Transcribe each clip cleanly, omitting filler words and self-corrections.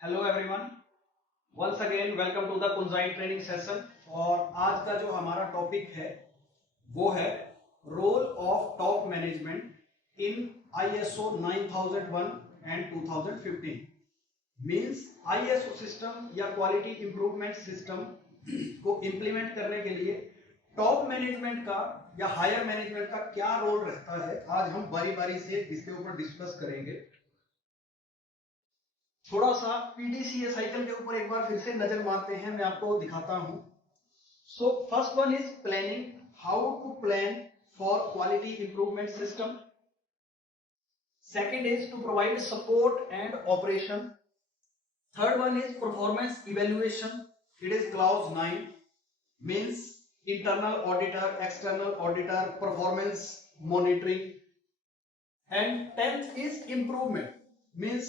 Hello everyone, once again welcome to the कुंजाई training session. और आज का जो हमारा टॉपिक है वो है role of top management in ISO 9001 and 2015। Means ISO system या क्वालिटी इंप्रूवमेंट सिस्टम को इंप्लीमेंट करने के लिए टॉप मैनेजमेंट का या हायर मैनेजमेंट का क्या रोल रहता है, आज हम बारी बारी से इसके ऊपर डिस्कस करेंगे। थोड़ा सा PDCA साइकिल के ऊपर एक बार फिर से नजर मारते हैं, मैं आपको दिखाता हूं। So first one is planning, how to plan for quality improvement system. Second is to provide support and operation. Third one is performance evaluation, it is clause 9, means internal auditor, external auditor, performance monitoring. And 10th is improvement, means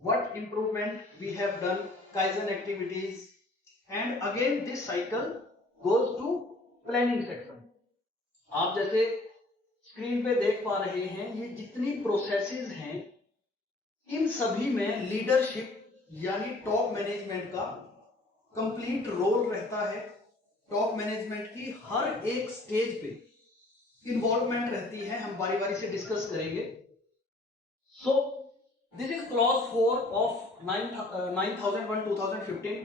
what improvement we have done, Kaizen activities, and again this cycle goes to planning section. आप जैसे screen पे देख पा रहे हैं, ये जितनी processes हैं इन सभी में लीडरशिप यानी टॉप मैनेजमेंट का कंप्लीट रोल रहता है। टॉप मैनेजमेंट की हर एक स्टेज पे इन्वॉल्वमेंट रहती है, हम बारी बारी से डिस्कस करेंगे। सो this is clause 4 of 9001-2015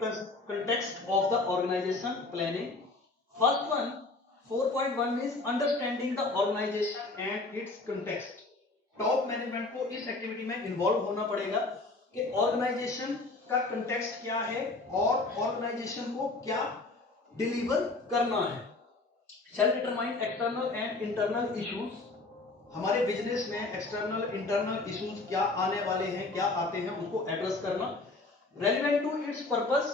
context of the organization planning. First one, 4.1 is understanding the organization and its context. Top management को इस एक्टिविटी में इन्वॉल्व होना पड़ेगा कि ऑर्गेनाइजेशन का कंटेक्स्ट क्या है और ऑर्गेनाइजेशन को क्या डिलीवर करना है। Self determined external and internal issues, हमारे बिजनेस में एक्सटर्नल इंटरनल इश्यूज क्या आने वाले हैं, क्या आते हैं, उसको एड्रेस करना। Relevant to its purpose,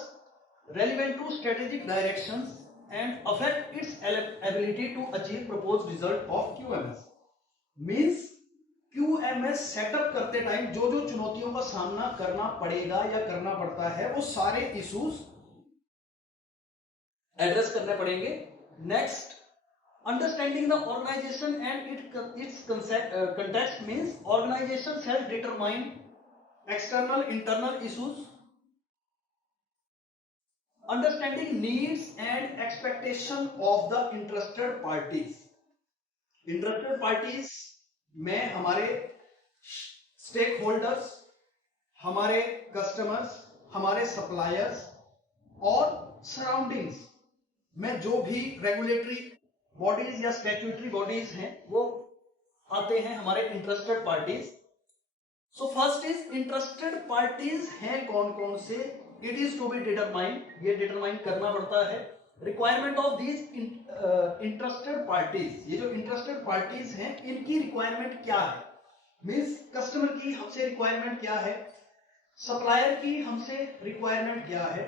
relevant to strategic directions and affect its ability to achieve proposed result of QMS। Means QMS setup करते टाइम जो जो चुनौतियों का सामना करना पड़ेगा या करना पड़ता है, वो सारे इश्यूज एड्रेस करने पड़ेंगे। Next, understanding the organization and its context means organization shall determine external internal issues, understanding needs and expectation of the interested parties में हमारे स्टेक होल्डर्स, हमारे कस्टमर्स, हमारे सप्लायर्स और सराउंडिंग्स में जो भी रेगुलेटरी बॉडीज या स्टैट्यूटरी बॉडीज हैं वो आते हैं, हमारे interested parties. So first is interested parties हैं कौन कौन से, it is to be determined, ये डिटरमाइन करना पड़ता है। Requirement of these interested parties, ये जो इंटरेस्टेड पार्टीज हैं इनकी रिक्वायरमेंट क्या है, मींस कस्टमर की हमसे रिक्वायरमेंट क्या है, सप्लायर की हमसे रिक्वायरमेंट क्या है।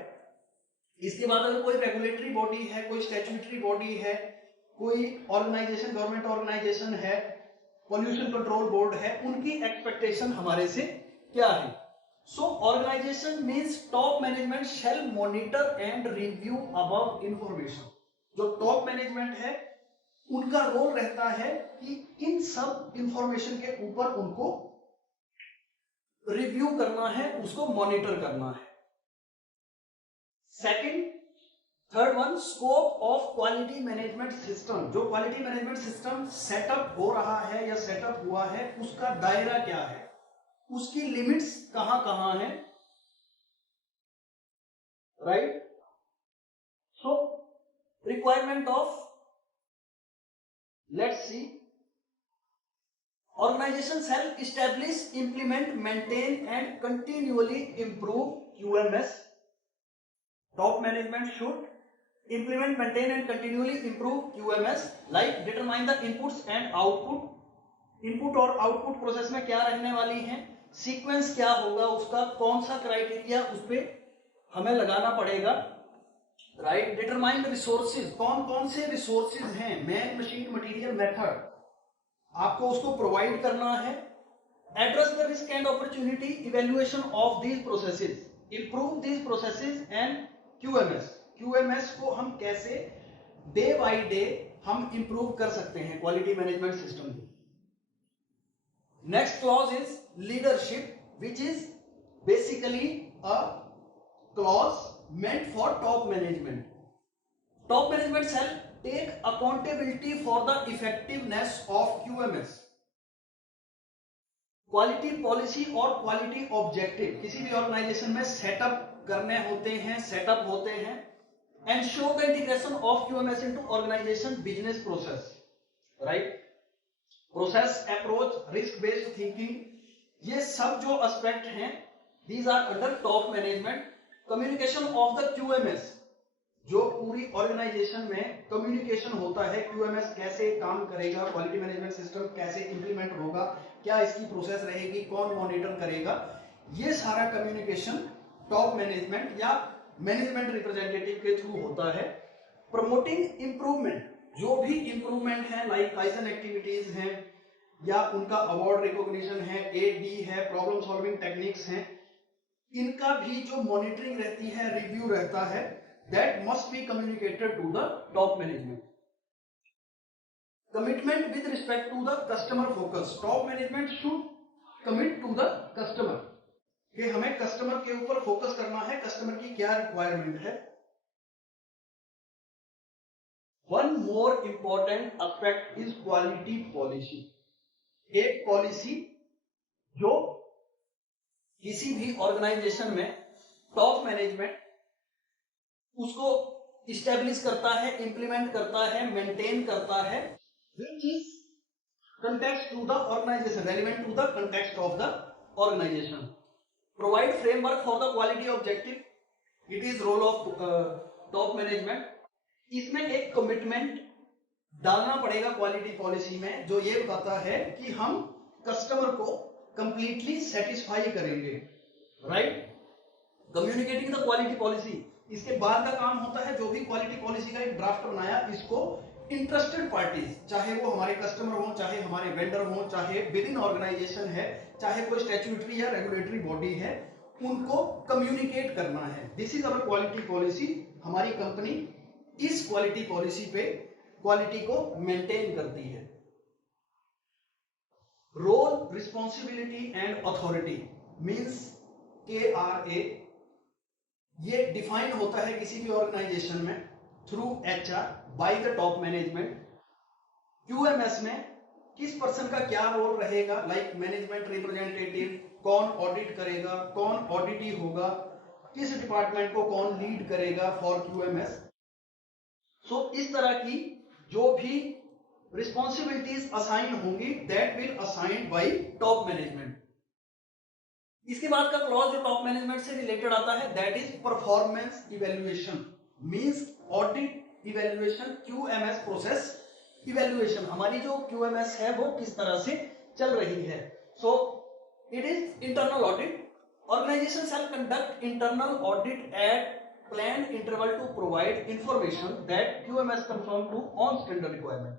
इसके बाद अगर कोई रेगुलेटरी बॉडी है, कोई स्टैट्यूटरी बॉडी है, कोई ऑर्गेनाइजेशन, गवर्नमेंट ऑर्गेनाइजेशन है, पॉल्यूशन कंट्रोल बोर्ड है, उनकी एक्सपेक्टेशन हमारे से क्या है। So organisation means top management shall monitor and review above information. जो टॉप मैनेजमेंट है उनका रोल रहता है कि इन सब इंफॉर्मेशन के ऊपर उनको रिव्यू करना है, उसको मॉनिटर करना है। Second, third one, scope of quality management system. जो क्वालिटी मैनेजमेंट सिस्टम सेटअप हो रहा है या सेटअप हुआ है उसका दायरा क्या है, उसकी लिमिट्स कहां कहां है, right. So requirement of, let's see, organization shall establish, implement, maintain and continuously improve QMS। Top management should implement, maintain and continually improve QMS, like determine the inputs and output, input और output process में क्या रहने वाली हैं, sequence क्या होगा उसका, कौन सा क्राइटेरिया उस पे हमें लगाना पड़ेगा, राइट। डिटरमाइन रिसोर्सेज, कौन कौन से रिसोर्सेज हैं, मैन, मशीन, मटेरियल, मेथड, आपको उसको प्रोवाइड करना है। Address the risk and opportunity, evaluation of these processes, improve these processes and QMS को हम कैसे डे बाय डे हम इंप्रूव कर सकते हैं क्वालिटी मैनेजमेंट सिस्टम को। Next clause is leadership, which is basically a clause meant for top management. Top management shall take accountability for the effectiveness of QMS. Quality policy और quality objective किसी भी organization में setup करने होते हैं, setup होते हैं. Ensure the integration of QMS into organization business process, right. Process approach, risk based thinking, ये सब जो एस्पेक्ट हैं, these are under top management. Communication of the QMS, जो पूरी ऑर्गेनाइजेशन में कम्युनिकेशन होता है, QMS कैसे काम करेगा, क्वालिटी मैनेजमेंट सिस्टम कैसे इंप्लीमेंट होगा, क्या इसकी प्रोसेस रहेगी, कौन मॉनिटर करेगा, ये सारा कम्युनिकेशन टॉप मैनेजमेंट या मैनेजमेंट रिप्रेजेंटेटिव के थ्रू होता है. प्रमोटिंग इंप्रूवमेंट, जो भी इंप्रूवमेंट है, लाइक काइजन एक्टिविटीज हैं या उनका अवार्ड रिकॉग्निशन है, AD है, प्रॉब्लम सॉल्विंग टेक्निक्स हैं, इनका भी जो मॉनिटरिंग रहती है, रिव्यू रहता है, that must be communicated to the top management. Commitment with respect to the customer focus. Top management should commit to the customer कि हमें कस्टमर के ऊपर फोकस करना है, कस्टमर की क्या रिक्वायरमेंट है. One more important aspect is quality policy. एक पॉलिसी जो किसी भी ऑर्गेनाइजेशन में टॉप मैनेजमेंट उसको इस्टेब्लिश करता है, इंप्लीमेंट करता है, मेंटेन करता है, which is context to the organization, relevant to the context of the organization. Provide framework for the quality objective. It is role of top management. इसमें एक कमिटमेंट डालना पड़ेगा क्वालिटी पॉलिसी में, जो ये बताता है कि हम कस्टमर को कंप्लीटली सेटिस्फाई करेंगे, right. Communicating the quality policy, इसके बाद का काम होता है जो भी क्वालिटी पॉलिसी का एक ड्राफ्ट बनाया, इसको इंटरेस्टेड पार्टीज, चाहे वो हमारे कस्टमर हो, चाहे हमारे वेंडर हो, चाहे विद इन ऑर्गेनाइजेशन है, चाहे कोई स्टैट्यूटरी या रेगुलेटरी बॉडी है, उनको कम्युनिकेट करना है. This is our quality policy. हमारी कंपनी इस क्वालिटी पॉलिसी पे क्वालिटी को मेंटेन करती है. Role, responsibility and authority means KRA, ये डिफाइन होता है किसी भी ऑर्गेनाइजेशन में through HR by the top management. QMS में किस पर्सन का क्या रोल रहेगा, लाइक मैनेजमेंट रिप्रेजेंटेटिव, कौन ऑडिट करेगा, कौन ऑडिटी होगा, किस डिपार्टमेंट को कौन लीड करेगा फॉर QMS. सो इस तरह की जो भी रिस्पॉन्सिबिलिटीज असाइन होंगी, that will assigned bye top management. इसके बाद का क्लॉज जो टॉप मैनेजमेंट से रिलेटेड आता है, that is performance evaluation, means audit evaluation, QMS process evaluation, हमारी जो QMS है वो किस तरह से चल रही है. So it is internal audit. Organization shall conduct internal audit at plan interval to provide information that QMS conform to on standard requirement.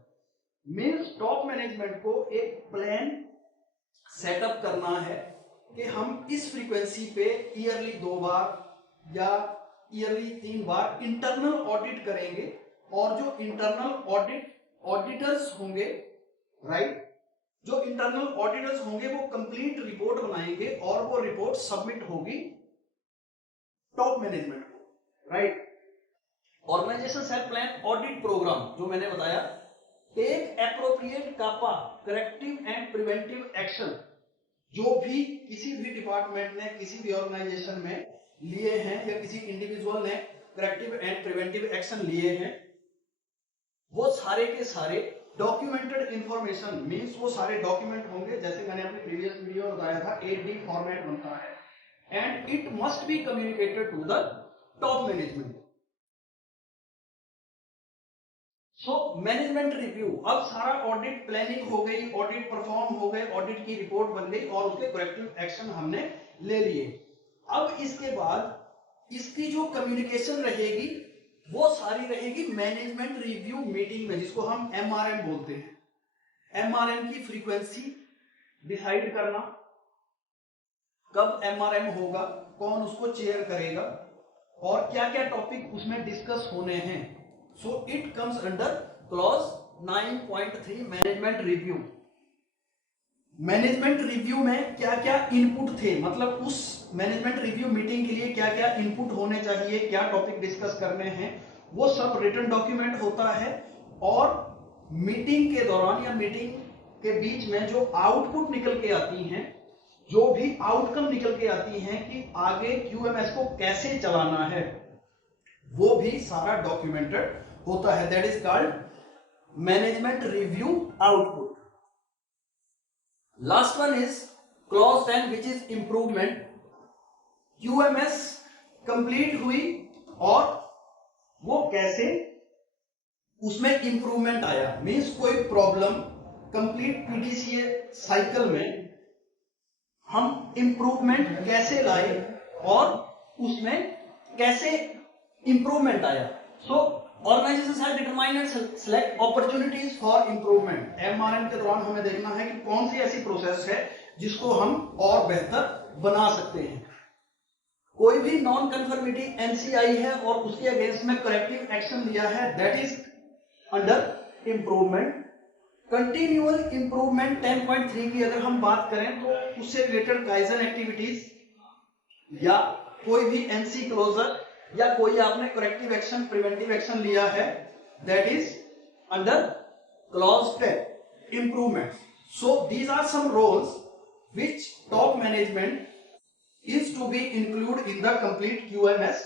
Means top management को एक प्लान सेटअप करना है कि हम इस फ्रीक्वेंसी पे ईयरली 2 बार या ईयरली 3 बार internal audit करेंगे, और जो इंटरनल ऑडिटर्स होंगे, राइट, जो इंटरनल ऑडिटर्स होंगे वो कंप्लीट रिपोर्ट बनाएंगे और वो रिपोर्ट सबमिट होगी टॉप मैनेजमेंट को, right. Organization shall plan audit program, जो मैंने बताया, take appropriate CAPA corrective and preventive action, जो भी किसी भी डिपार्टमेंट ने किसी भी ऑर्गेनाइजेशन में लिए हैं या किसी इंडिविजुअल ने करेक्टिव एंड प्रिवेंटिव एक्शन लिए हैं, वो सारे के सारे डॉक्यूमेंटेड इंफॉर्मेशन, मींस वो सारे डॉक्यूमेंट होंगे, जैसे मैंने अपनी प्रीवियस वीडियो में बताया था, 8D फॉर्मेट बनता है, and it must be communicated to the top management. So management review, अब सारा ऑडिट प्लानिंग हो गई, ऑडिट परफॉर्म हो गए, ऑडिट की रिपोर्ट बन गई और उसके करेक्टिव एक्शन हमने ले लिए. अब इसके बाद इसकी जो कम्युनिकेशन रहेगी वो सारी रहेगी मैनेजमेंट रिव्यू मीटिंग में, जिसको हम MRM बोलते हैं. MRM की फ्रीक्वेंसी डिसाइड करना, कब MRM होगा, कौन उसको चेयर करेगा और क्या क्या टॉपिक उसमें डिस्कस होने हैं. So it comes under clause 9.3 management review. Management review में क्या क्या इनपुट थे, मतलब उस मैनेजमेंट रिव्यू मीटिंग के लिए क्या क्या इनपुट होने चाहिए, क्या टॉपिक डिस्कस करने हैं, वो सब रिटन डॉक्यूमेंट होता है। और मीटिंग के दौरान या मीटिंग के बीच में जो आउटपुट निकल के आती हैं, जो भी आउटकम निकल के आती हैं कि आगे क्यूएमएस को कैसे चलाना है, वो भी सारा डॉक्यूमेंटेड होता है। That is called management review output. Last one is clause 10 which is improvement. QMS complete हुई और वो कैसे उसमें इंप्रूवमेंट आया, मींस कोई प्रॉब्लम कंप्लीट पीडीसीए साइकिल में हम इंप्रूवमेंट कैसे लाए और उसमें कैसे इंप्रूवमेंट आया। So organisations have determined and select opportunities for improvement. MRM के दौरान हमें देखना है कि कौन सी ऐसी प्रोसेस है जिसको हम और बेहतर बना सकते हैं। कोई भी नॉन कंफर्मिटी एनसीआई है और उसके अगेंस्ट में करेक्टिव एक्शन लिया है, that is under improvement. Continual improvement 10.3 की अगर हम बात करें तो उससे रिलेटेड काइजन एक्टिविटीज या कोई भी एनसी क्लोजर या कोई आपने करेक्टिव एक्शन प्रिवेंटिव एक्शन लिया है, that is under clause 10 improvement. So these are some roles which top management is to be included in the complete QMS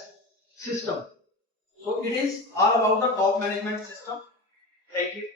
system. So it is all about the top management system. Thank you.